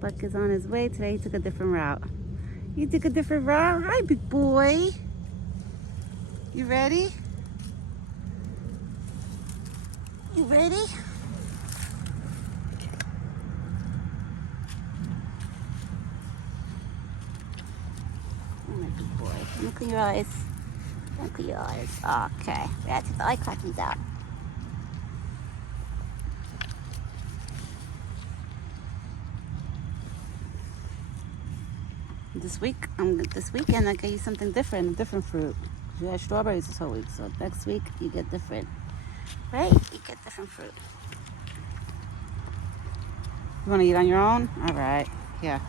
Buck is on his way. Today he took a different route. You took a different route? Hi, big boy. You ready? You ready? Oh, my big boy. Look at your eyes. Look at your eyes. Okay. That's the eye cartons out. This weekend I get you something different, a different fruit. You had strawberries this whole week, so next week you get different. Right? You get different fruit. You want to eat on your own? All right. Here.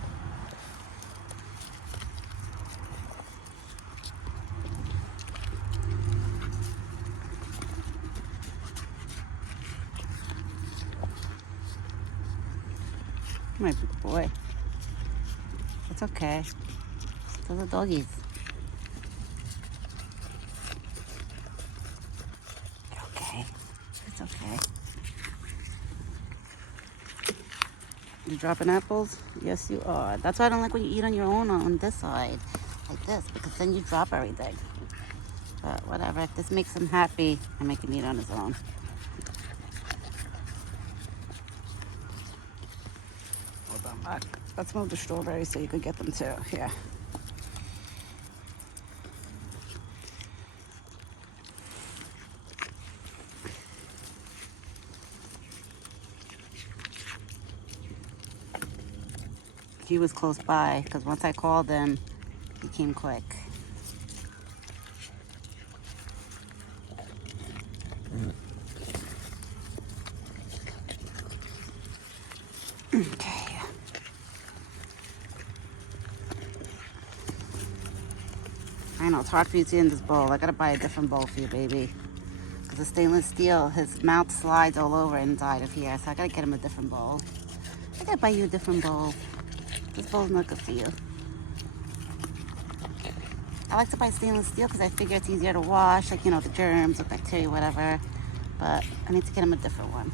My big boy. It's okay. Those are doggies. You're okay. It's okay. You dropping apples? Yes, you are. That's why I don't like when you eat on your own on this side. Like this, because then you drop everything. But whatever. If this makes him happy, I make him eat on his own. Hold on, Buck. Let's move the strawberries so you can get them too. Here. He was close by because once I called him, he came quick. Okay. I know, it's hard for you to in this bowl. I gotta buy a different bowl for you, baby. Because the stainless steel, his mouth slides all over inside of here, so I gotta get him a different bowl. I gotta buy you a different bowl. This bowl's not good for you. I like to buy stainless steel because I figure it's easier to wash, like, you know, the germs or bacteria, whatever. But I need to get him a different one.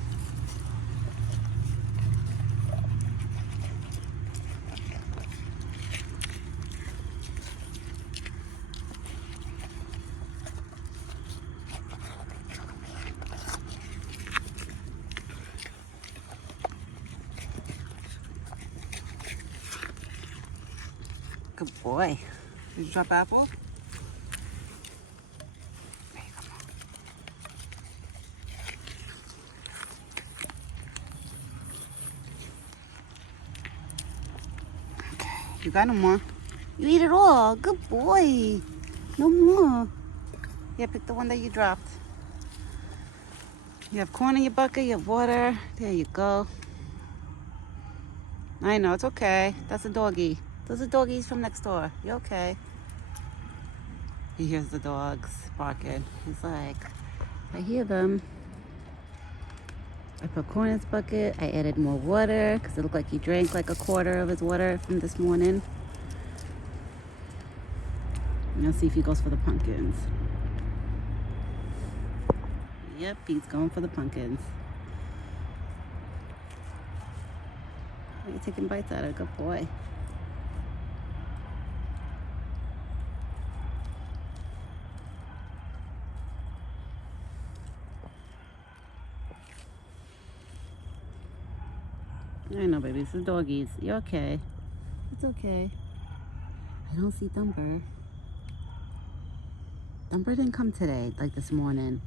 Good boy. Did you drop apple? There you go. Okay. You got no more. You eat it all. Good boy. No more. Yeah, pick the one that you dropped. You have corn in your bucket, you have water. There you go. I know, it's okay. That's a doggy. Those are doggies from next door. You okay? He hears the dogs barking. He's like, I hear them. I put corn in his bucket. I added more water because it looked like he drank like a quarter of his water from this morning. And let's see if he goes for the pumpkins. Yep, he's going for the pumpkins. You're taking bites out of it. Good boy. I know, baby. This is doggies. You're okay. It's okay. I don't see Thumper. Thumper didn't come today, like this morning.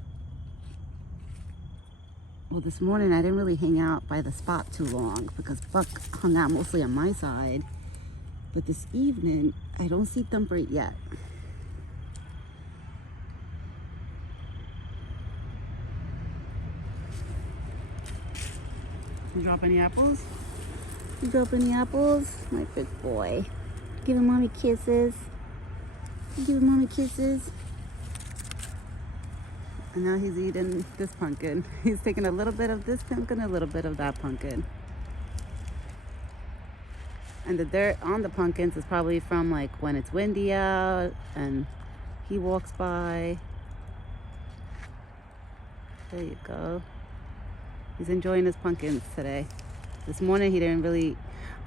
Well, this morning I didn't really hang out by the spot too long because Buck hung out mostly on my side. But this evening, I don't see Thumper yet. You drop any apples? You drop any apples? My big boy. Giving mommy kisses. You giving mommy kisses? And now he's eating this pumpkin. He's taking a little bit of this pumpkin, a little bit of that pumpkin. And the dirt on the pumpkins is probably from like when it's windy out and he walks by. There you go. He's enjoying his pumpkins today. This morning he didn't really,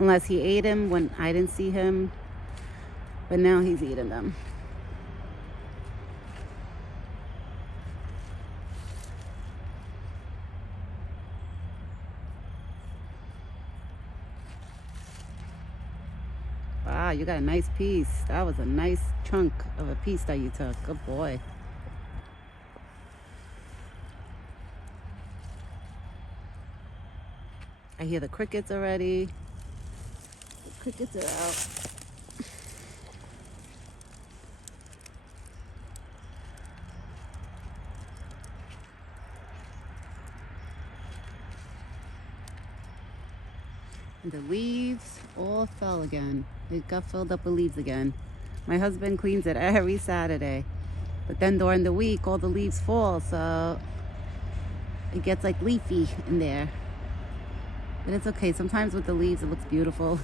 Unless he ate him when I didn't see him. But now he's eating them. Wow, you got a nice piece. That was a nice chunk of a piece that you took. Good boy. I hear the crickets already. The crickets are out. And the leaves all fell again. It got filled up with leaves again. My husband cleans it every Saturday. But then during the week, all the leaves fall, so it gets like leafy in there. But it's okay. Sometimes with the leaves, it looks beautiful.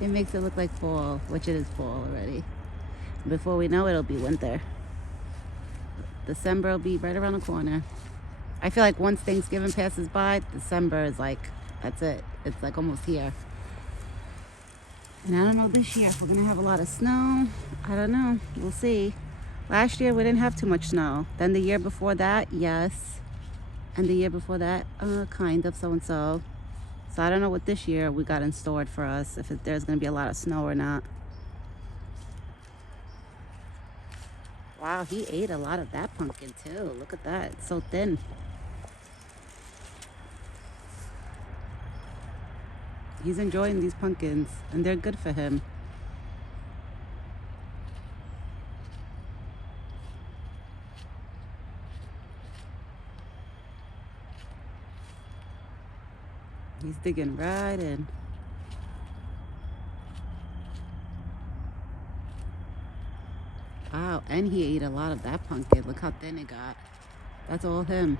It makes it look like fall, which it is fall already. Before we know it, it'll be winter. December will be right around the corner. I feel like once Thanksgiving passes by, December is like, that's it. It's like almost here. And I don't know this year if we're gonna have a lot of snow. I don't know. We'll see. Last year we didn't have too much snow. Then the year before that, yes. And the year before that, kind of so-and-so. So I don't know what this year we got in store for us, if there's gonna be a lot of snow or not. Wow, he ate a lot of that pumpkin too. Look at that, it's so thin. He's enjoying these pumpkins, and they're good for him. He's digging right in. Wow, and he ate a lot of that pumpkin. Look how thin it got. That's all him.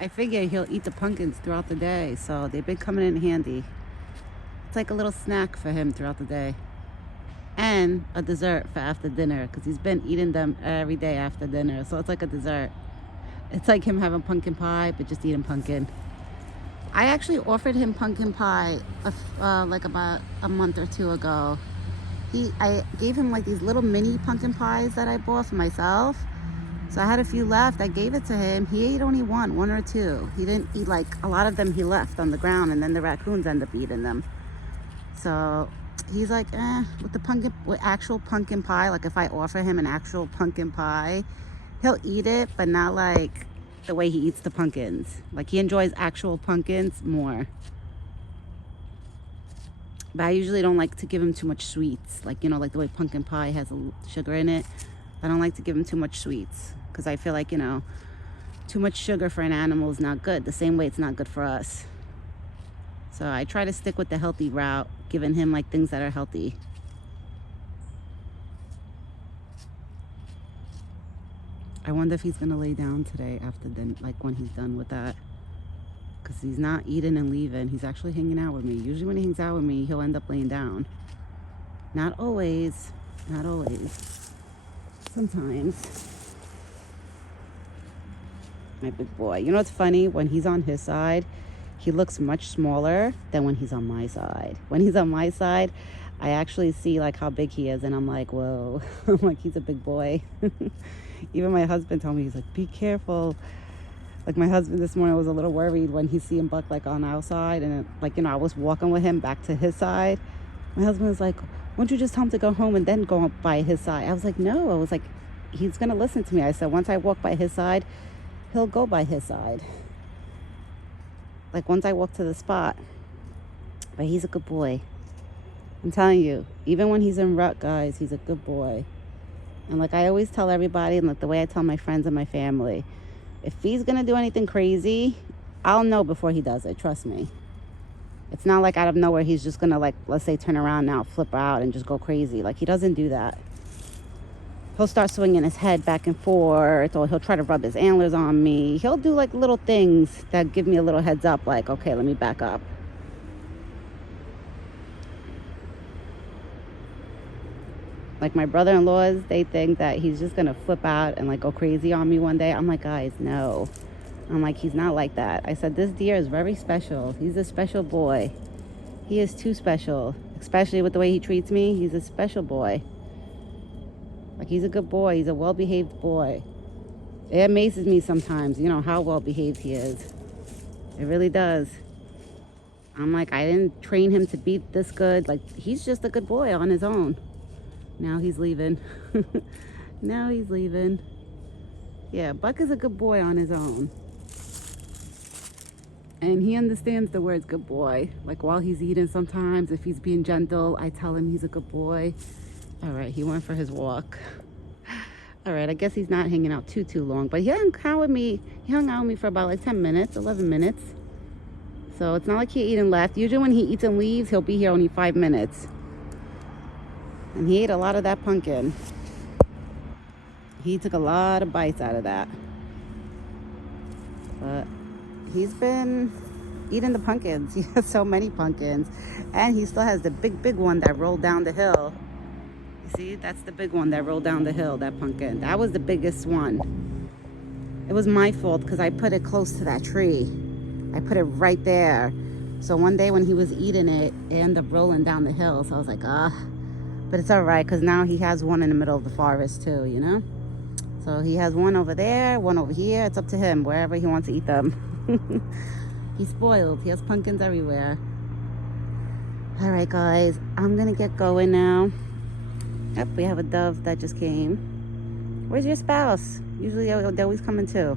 I figure he'll eat the pumpkins throughout the day, so they've been coming in handy. It's like a little snack for him throughout the day. And a dessert for after dinner, because he's been eating them every day after dinner, so it's like a dessert. It's like him having pumpkin pie, but just eating pumpkin. I actually offered him pumpkin pie like about a month or two ago. I gave him like these little mini pumpkin pies that I bought for myself. So I had a few left. I gave it to him. He ate only one or two. He didn't eat like a lot of them. He left on the ground, and then the raccoons end up eating them. So he's like, with actual pumpkin pie. Like if I offer him an actual pumpkin pie, he'll eat it, but not like the way he eats the pumpkins. Like he enjoys actual pumpkins more. But I usually don't like to give him too much sweets. Like, you know, like the way pumpkin pie has sugar in it. I don't like to give him too much sweets, because I feel like, you know, too much sugar for an animal is not good. The same way it's not good for us. So I try to stick with the healthy route, giving him like things that are healthy. I wonder if he's gonna lay down today after then, like when he's done with that. Because he's not eating and leaving. He's actually hanging out with me. Usually when he hangs out with me, he'll end up laying down. Not always. Not always. Sometimes. My big boy. You know what's funny? When he's on his side, he looks much smaller than when he's on my side. When he's on my side, I actually see like how big he is, and I'm like, whoa. I'm like, he's a big boy. Even my husband told me, he's like, be careful. Like my husband this morning was a little worried when he see him Buck like on our side, and like, you know, I was walking with him back to his side. My husband was like, why don't you just tell him to go home and then go by his side? I was like, no. I was like, he's gonna listen to me. I said, once I walk by his side, he'll go by his side. Like once I walk to the spot. But he's a good boy. I'm telling you, even when he's in rut, guys, he's a good boy. And like I always tell everybody, and like the way I tell my friends and my family, if he's gonna do anything crazy, I'll know before he does it. Trust me. It's not like out of nowhere he's just gonna, like, let's say turn around now, flip out and just go crazy. Like he doesn't do that. He'll start swinging his head back and forth, or he'll try to rub his antlers on me. He'll do like little things that give me a little heads up, like, okay, let me back up. Like my brother-in-laws, they think that he's just gonna flip out and like go crazy on me one day. I'm like, guys, no. I'm like, he's not like that. I said, this deer is very special. He's a special boy. He is too special, especially with the way he treats me. He's a special boy. Like, he's a good boy. He's a well-behaved boy. It amazes me sometimes, you know, how well-behaved he is. It really does. I'm like, I didn't train him to be this good. Like, he's just a good boy on his own. Now he's leaving. Now he's leaving. Yeah, Buck is a good boy on his own. And he understands the words good boy. Like, while he's eating sometimes, if he's being gentle, I tell him he's a good boy. All right, he went for his walk. All right, I guess he's not hanging out too long. But he hung out with me. He hung out with me for about like 10 minutes, 11 minutes. So it's not like he ate and left. Usually when he eats and leaves, he'll be here only 5 minutes. And he ate a lot of that pumpkin. He took a lot of bites out of that. But he's been eating the pumpkins. He has so many pumpkins. And he still has the big one that rolled down the hill. You see, that's the big one that rolled down the hill, that pumpkin. That was the biggest one. It was my fault because I put it close to that tree. I put it right there. So one day when he was eating it, it ended up rolling down the hill. So I was like, but it's all right because now he has one in the middle of the forest too, you know? So he has one over there, one over here. It's up to him, wherever he wants to eat them. He's spoiled. He has pumpkins everywhere. All right, guys, I'm gonna get going now. Yep, we have a dove that just came. Where's your spouse? Usually they're always coming too.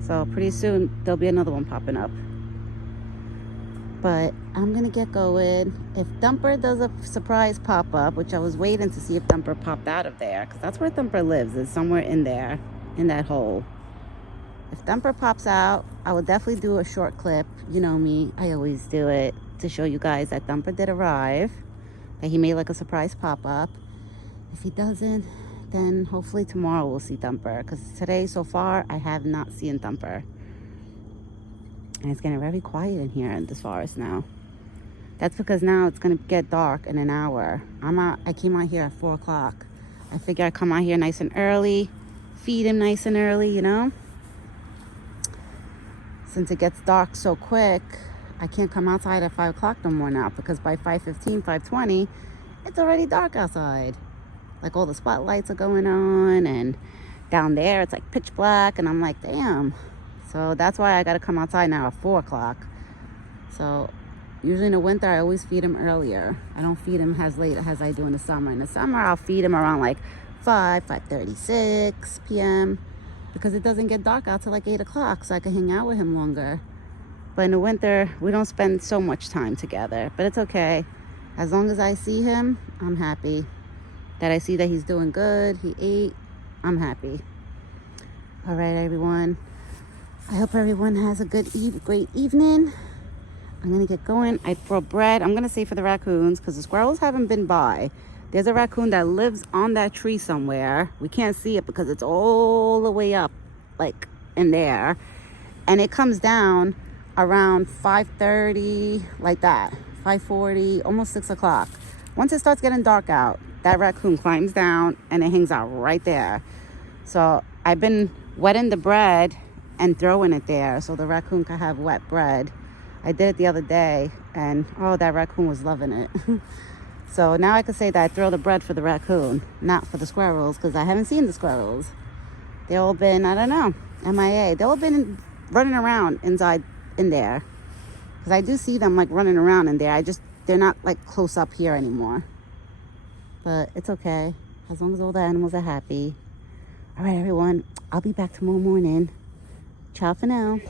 So pretty soon there'll be another one popping up. But I'm gonna get going. If Thumper does a surprise pop-up, which I was waiting to see if Thumper popped out of there, because that's where Thumper lives, is somewhere in there, in that hole. If Thumper pops out, I will definitely do a short clip. You know me, I always do it to show you guys that Thumper did arrive, that he made like a surprise pop-up. If he doesn't, then hopefully tomorrow we'll see Thumper, because today so far I have not seen Thumper. And it's getting very quiet in here in this forest now. That's because now it's gonna get dark in an hour. I came out here at 4 o'clock. I figure I come out here nice and early, feed him nice and early, you know? Since it gets dark so quick, I can't come outside at 5 o'clock no more now, because by 5:15, 5:20, it's already dark outside. Like, all the spotlights are going on, and down there it's like pitch black, and I'm like, damn. So that's why I gotta come outside now at 4 o'clock. So usually in the winter I always feed him earlier. I don't feed him as late as I do in the summer. In the summer I'll feed him around like 5:36 p.m. because it doesn't get dark out till like 8 o'clock, so I can hang out with him longer. But in the winter we don't spend so much time together, but it's okay. As long as I see him, I'm happy. That I see that he's doing good, he ate, I'm happy. All right, everyone. I hope everyone has a great evening. I'm gonna get going. I brought bread. I'm gonna save for the raccoons because the squirrels haven't been by. There's a raccoon that lives on that tree somewhere. We can't see it because it's all the way up, like in there. And it comes down around 5:30, like that, 5:40, almost 6 o'clock. Once it starts getting dark out, that raccoon climbs down and it hangs out right there. So I've been wetting the bread and throwing it there so the raccoon can have wet bread. I did it the other day, and oh, that raccoon was loving it. So now I can say that I throw the bread for the raccoon, not for the squirrels, because I haven't seen the squirrels. They've all been, I don't know, MIA. They've all been running around inside in there, because I do see them like running around in there. They're not like close up here anymore. But it's okay, as long as all the animals are happy. All right, everyone, I'll be back tomorrow morning. Ciao for now.